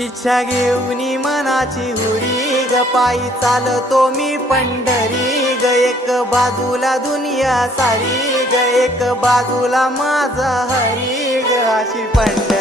इच्छा घेऊनी मनाची हुरी ग पायी चालतो मी पंढरी ग एक बाजूला दुनिया सारी ग एक बाजूला माझा हरी ग अशी पंढरी